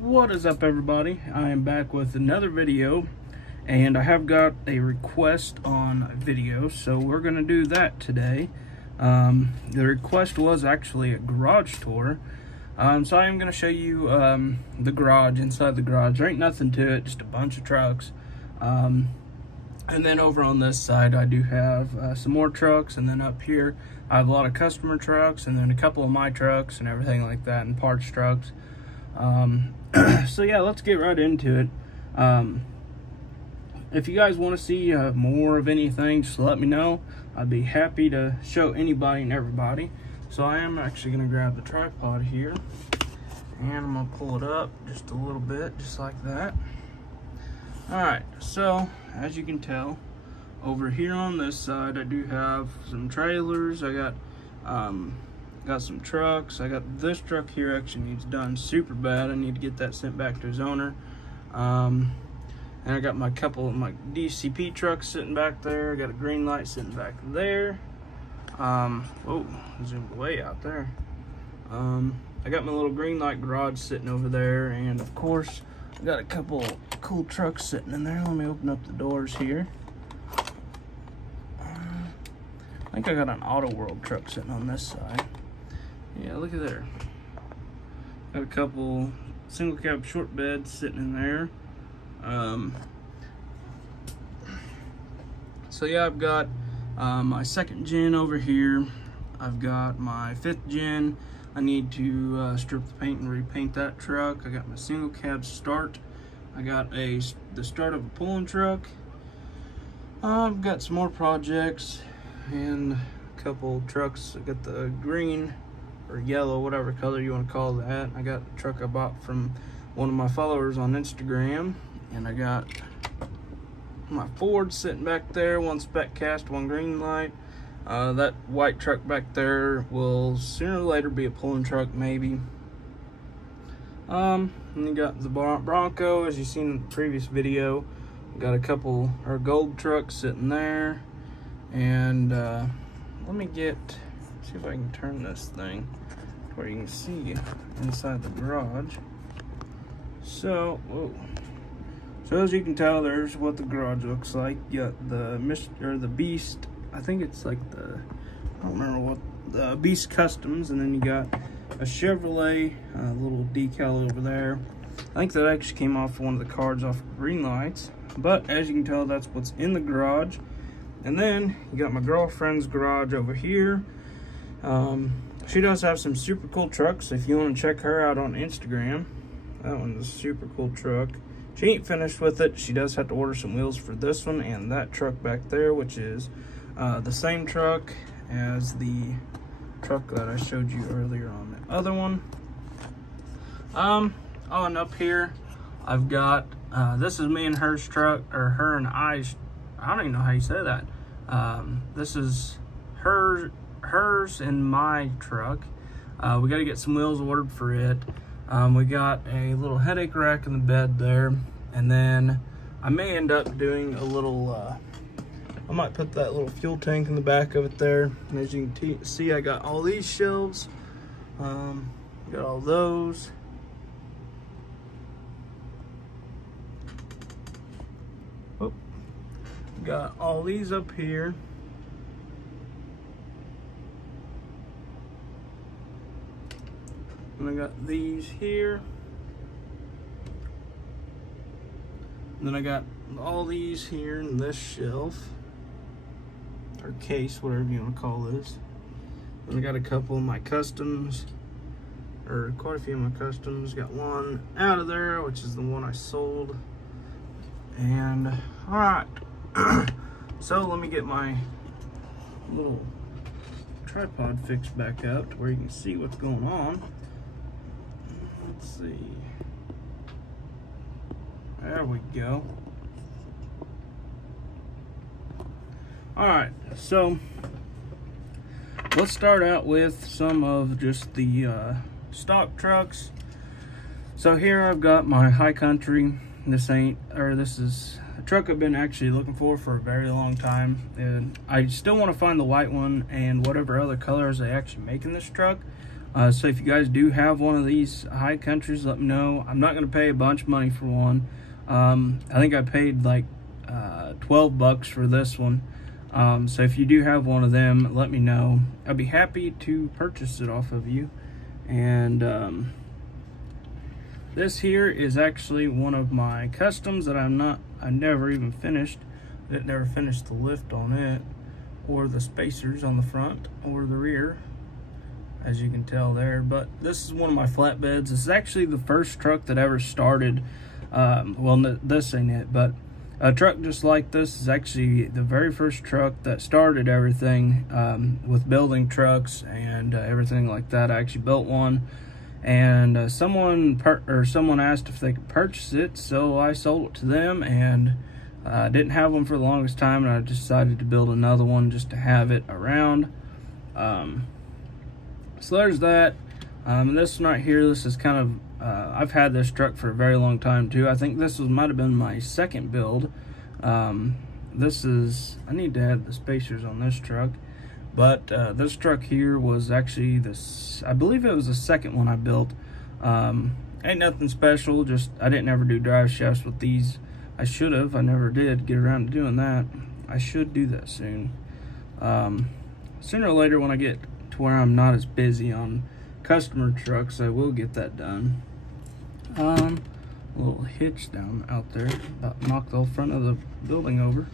What is up, everybody? I am back with another video, and I have got a request on video, so we're going to do that today. The request was actually a garage tour, so I am going to show you the garage, inside the garage. There ain't nothing to it, just a bunch of trucks. And then over on this side, I do have some more trucks, and then up here, I have a lot of customer trucks, and then a couple of my trucks and everything like that, and parts trucks. So yeah, let's get right into it. If you guys want to see more of anything, just let me know. I'd be happy to show anybody and everybody. So I am actually going to grab the tripod here, and I'm going to pull it up just a little bit, just like that. Alright, so as you can tell, over here on this side, I do have some trailers. I got some trucks. I got this truck here actually needs done super bad. I need to get that sent back to his owner. And I got my couple of my DCP trucks sitting back there. I got a green light sitting back there. Oh, zoomed way out there. I got my little green light garage sitting over there, and of course I got a couple cool trucks sitting in there. Let me open up the doors here. I think I got an Auto World truck sitting on this side. Yeah, look at there. Got a couple single cab short beds sitting in there. So yeah, I've got my 2nd gen over here. I've got my 5th gen. I need to strip the paint and repaint that truck. I got my single cab start. I got the start of a pulling truck. I've got some more projects and a couple trucks. I got the green or yellow, whatever color you want to call that. I got a truck I bought from one of my followers on Instagram, and I got my Ford sitting back there, one spec cast, one green light. That white truck back there will sooner or later be a pulling truck, maybe. And you got the Bronco, as you've seen in the previous video. Got a couple gold trucks sitting there, and let me see if I can turn this thing where you can see inside the garage. So, whoa. So as you can tell, there's what the garage looks like. You got the Beast. I think it's like I don't remember what, the Beast Customs, and then you got a Chevrolet, little decal over there. I think that actually came off one of the cards off Green Lights. But as you can tell, that's what's in the garage. And then you got my girlfriend's garage over here. She does have some super cool trucks. If you want to check her out on Instagram, that one's a super cool truck. She ain't finished with it. She does have to order some wheels for this one and that truck back there, which is the same truck as the truck that I showed you earlier on the other one. Oh, and up here I've got this is me and her's truck, or her and I don't even know how you say that. This is hers and my truck. We got to get some wheels ordered for it. We got a little headache rack in the bed there, and then I may end up doing a little I might put that little fuel tank in the back of it there. And as you can see, I got all these shelves. Got all those. Oh, got all these up here. And I got these here. And then I got all these here in this shelf, or case, whatever you want to call this. And I got a couple of my customs, or quite a few of my customs. Got one out of there, which is the one I sold. And all right, so let me get my little tripod fixed back up to where you can see what's going on. Let's see. There we go. Alright, so let's start out with some of just the stock trucks. So here I've got my High Country. This is a truck I've been actually looking for a very long time, and I still want to find the white one and whatever other colors they actually make in this truck. So if you guys do have one of these High Countries, let me know. I'm not going to pay a bunch of money for one. I think I paid like 12 bucks for this one. So if you do have one of them, let me know. I'd be happy to purchase it off of you. And this here is actually one of my customs that I never even finished. I didn't ever finish the lift on it, or the spacers on the front or the rear, as you can tell there. But this is one of my flatbeds. This is actually the first truck that ever started, well, this ain't it, but a truck just like this is actually the very first truck that started everything with building trucks and everything like that. I actually built one, and someone asked if they could purchase it, so I sold it to them, and I didn't have one for the longest time, and I decided to build another one just to have it around. So there's that. And this one right here, this is kind of, I've had this truck for a very long time too. I think this might have been my second build. This is, I need to add the spacers on this truck, but this truck here was actually this, I believe it was the second one I built. Ain't nothing special, just I didn't ever do drive shafts with these. I should have. I never did get around to doing that. I should do that soon. Sooner or later, when I get to where I'm not as busy on customer trucks, I will get that done. A little hitch down out there, about knocked the whole front of the building over.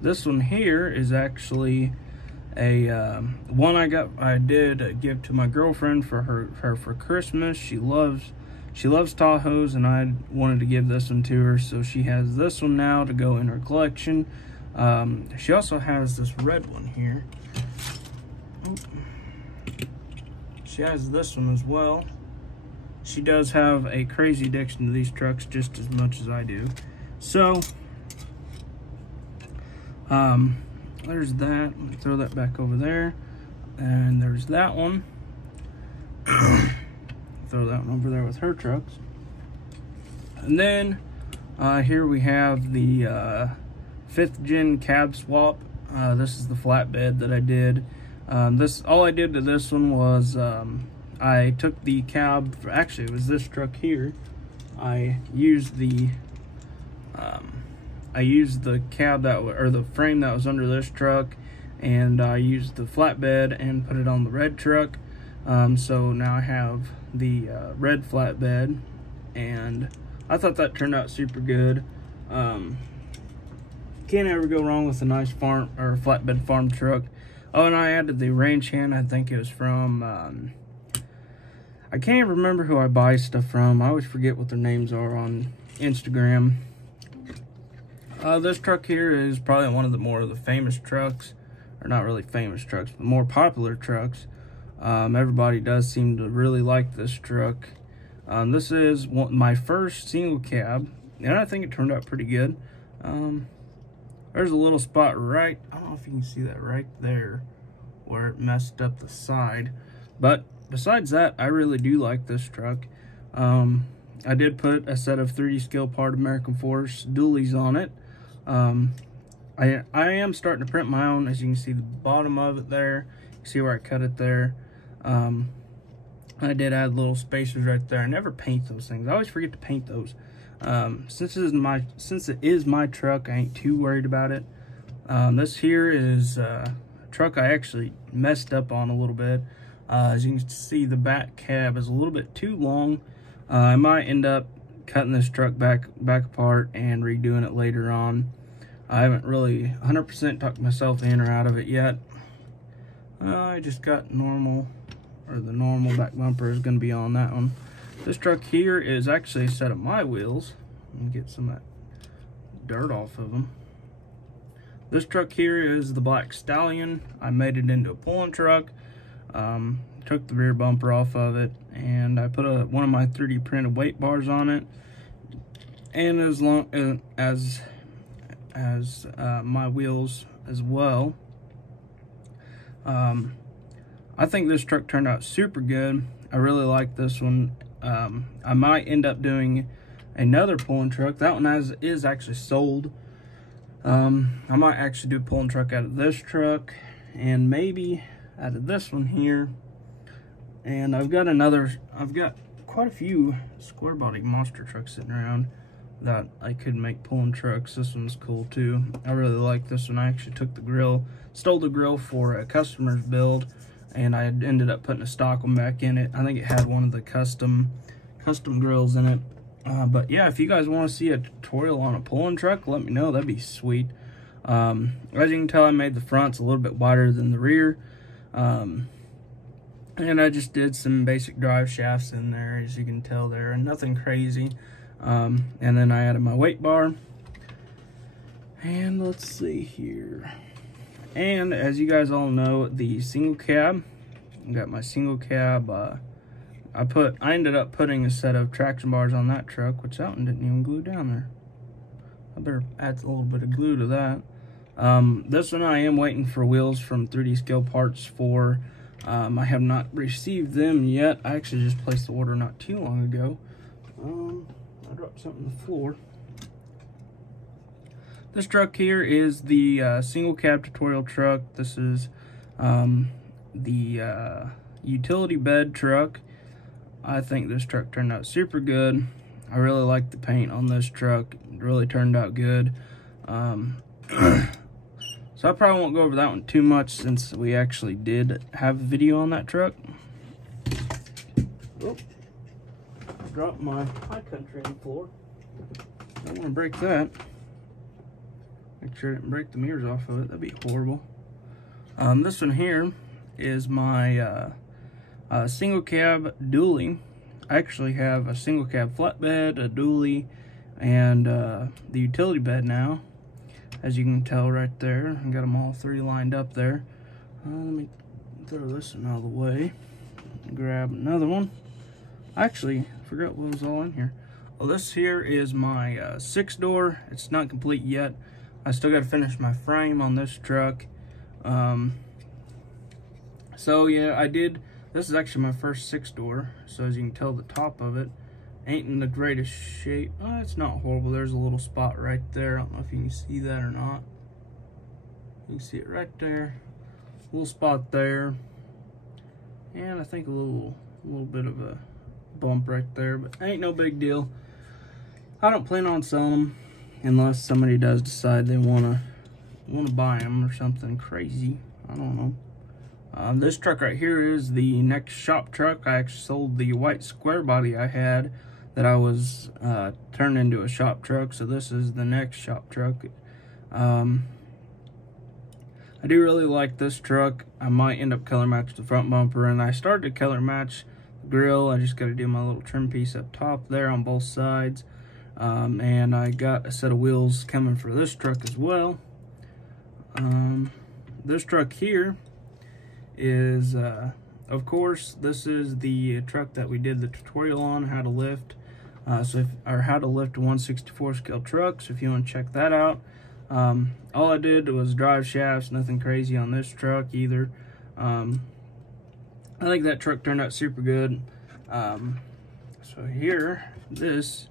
This one here is actually a one I did give to my girlfriend for her for Christmas. She loves Tahoes, and I wanted to give this one to her, so she has this one now to go in her collection. She also has this red one here. She has this one as well. She does have a crazy addiction to these trucks just as much as I do. So, there's that. Let me throw that back over there. And there's that one. Throw that one over there with her trucks. And then here we have the 5th gen cab swap. This is the flatbed that I did. All I did to this one was I took the cab, actually it was this truck here. I used the cab or the frame that was under this truck, and I used the flatbed and put it on the red truck. So now I have the red flatbed, and I thought that turned out super good. Can't ever go wrong with a nice farm or flatbed farm truck. Oh, and I added the range hand. I think it was from I can't remember who I buy stuff from. I always forget what their names are on Instagram. This truck here is probably one of the famous trucks, or not really famous trucks, but more popular trucks. Everybody does seem to really like this truck. This is my first single cab, and I think it turned out pretty good. There's a little spot right, I don't know if you can see that right there, where it messed up the side. But besides that, I really do like this truck. I did put a set of 3D Scale Part American Force dualies on it. I am starting to print my own, as you can see the bottom of it there. You can see where I cut it there. I did add little spacers right there. I never paint those things. I always forget to paint those. Since it is my truck, I ain't too worried about it. This here is a truck I actually messed up on a little bit. As you can see, the back cab is a little bit too long. I might end up cutting this truck back apart and redoing it later on. I haven't really 100% talked myself in or out of it yet. I just got normal, or the normal back bumper is going to be on that one. This truck here is actually a set of my wheels. Let me get some of that dirt off of them. This truck here is the Black Stallion. I made it into a pulling truck. Took the rear bumper off of it, and I put one of my 3D printed weight bars on it, and as long as my wheels as well. I think this truck turned out super good. I really like this one. I might end up doing another pulling truck. That one is actually sold. I might actually do a pulling truck out of this truck, and maybe out of this one here, And I've got quite a few square body monster trucks sitting around that I could make pulling trucks. This one's cool too. I really like this one. I actually took the grill, stole the grill for a customer's build, and I ended up putting a stock one back in it. I think it had one of the custom grills in it. But yeah, if you guys want to see a tutorial on a pulling truck, let me know. That'd be sweet. As you can tell, I made the fronts a little bit wider than the rear. And I just did some basic drive shafts in there, as you can tell there, and nothing crazy. And then I added my weight bar. And let's see here. And as you guys all know, the single cab, I got my single cab. I ended up putting a set of traction bars on that truck, which that one didn't even glue down there. I better add a little bit of glue to that. This one I am waiting for wheels from 3D Scale Parts for. I have not received them yet. I actually just placed the order not too long ago. I dropped something on the floor. This truck here is the single cab tutorial truck. This is the utility bed truck. I think this truck turned out super good. I really like the paint on this truck. It really turned out good. So I probably won't go over that one too much since we actually did have a video on that truck. Oh, I dropped my high country on the floor. Don't want to break that. Make sure I didn't break the mirrors off of it. That'd be horrible. This one here is my single cab dually. I actually have a single cab flatbed, a dually, and the utility bed now. As you can tell right there, I got them all three lined up there. Let me throw this one out of the way. Grab another one. Actually, I forgot what was all in here. Well, this here is my 6-door. It's not complete yet. I still got to finish my frame on this truck. So yeah, I did. This is actually my first 6-door. So as you can tell, the top of it ain't in the greatest shape. Oh, it's not horrible. There's a little spot right there. I don't know if you can see that or not. You can see it right there. Little spot there. And I think a little bit of a bump right there, but ain't no big deal. I don't plan on selling them unless somebody does decide they wanna buy them or something crazy. I don't know. This truck right here is the next shop truck. I actually sold the white square body I had that I was turned into a shop truck, so this is the next shop truck. I do really like this truck. I might end up color match the front bumper, and I started to color match the grill. I just got to do my little trim piece up top there on both sides. And I got a set of wheels coming for this truck as well. This truck here is, of course, this is the truck that we did the tutorial on, how to lift. How to lift a 1/64 scale truck. So if you want to check that out, all I did was drive shafts, nothing crazy on this truck either. I think that truck turned out super good. So here, this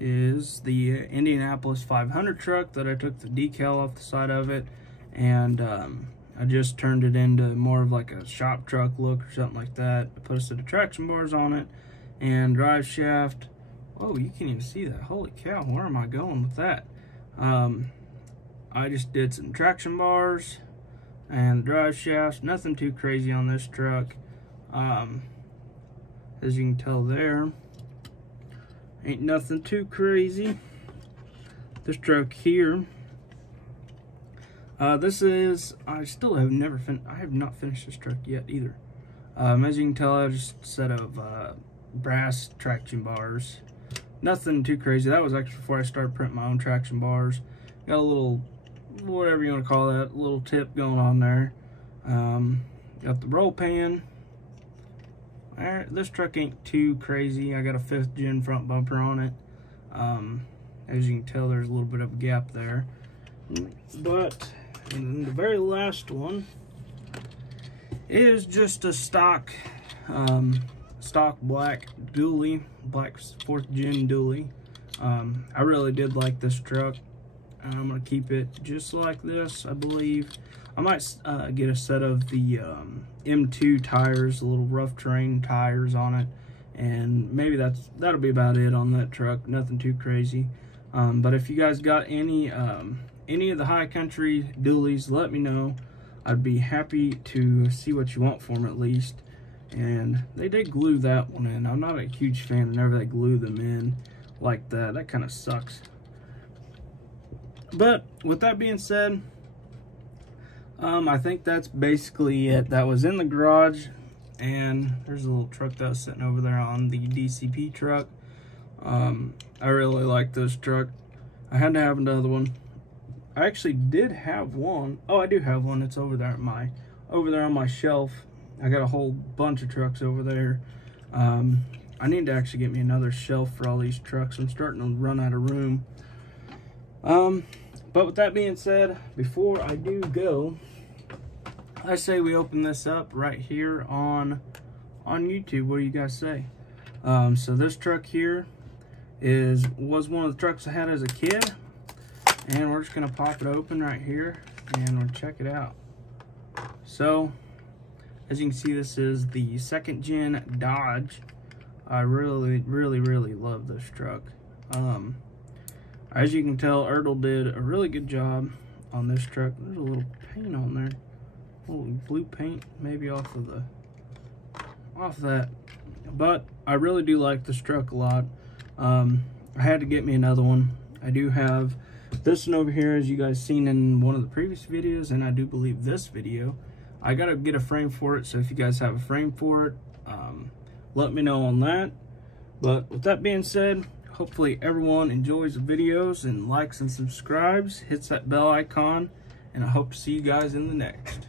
is the Indianapolis 500 truck that I took the decal off the side of it, and I just turned it into more of like a shop truck look or something like that. I put a set of traction bars on it and drive shaft. Oh, you can't even see that. Holy cow, where am I going with that? I just did some traction bars and drive shafts. Nothing too crazy on this truck. As you can tell there, ain't nothing too crazy. This truck here, I have not finished this truck yet either. As you can tell, I just a set of brass traction bars. Nothing too crazy. That was actually before I started printing my own traction bars. Got a little, whatever you want to call that, little tip going on there. Got the roll pan. Alright, this truck ain't too crazy. I got a 5th gen front bumper on it. As you can tell, there's a little bit of a gap there. But and the very last one is just a stock black dually, black 4th gen dually. I really did like this truck. I'm gonna keep it just like this, I believe. I might get a set of the M2 tires, the little rough terrain tires on it, and maybe that'll be about it on that truck. Nothing too crazy. But if you guys got any of the High Country dualies, let me know. I'd be happy to see what you want for them at least. And they did glue that one in. I'm not a huge fan whenever they glue them in like that. That kind of sucks. But with that being said, I think that's basically it. That was in the garage, and there's a little truck that was sitting over there on the DCP truck. I really like this truck. I had to have another one. I actually did have one. Oh, I do have one. It's over there on my shelf. I got a whole bunch of trucks over there. I need to actually get me another shelf for all these trucks. I'm starting to run out of room. But with that being said, before I do go, I say we open this up right here on YouTube. What do you guys say? So this truck here was one of the trucks I had as a kid, and we're just gonna pop it open right here and we'll check it out. So as you can see, this is the 2nd gen Dodge. I really love this truck. As you can tell, Ertl did a really good job on this truck. There's a little paint on there, a little blue paint maybe off that, but I really do like this truck a lot. I had to get me another one. I do have this one over here, as you guys seen in one of the previous videos, and I do believe this video. I gotta get a frame for it, so if you guys have a frame for it, let me know on that. But with that being said, hopefully everyone enjoys the videos and likes and subscribes, hits that bell icon, and I hope to see you guys in the next.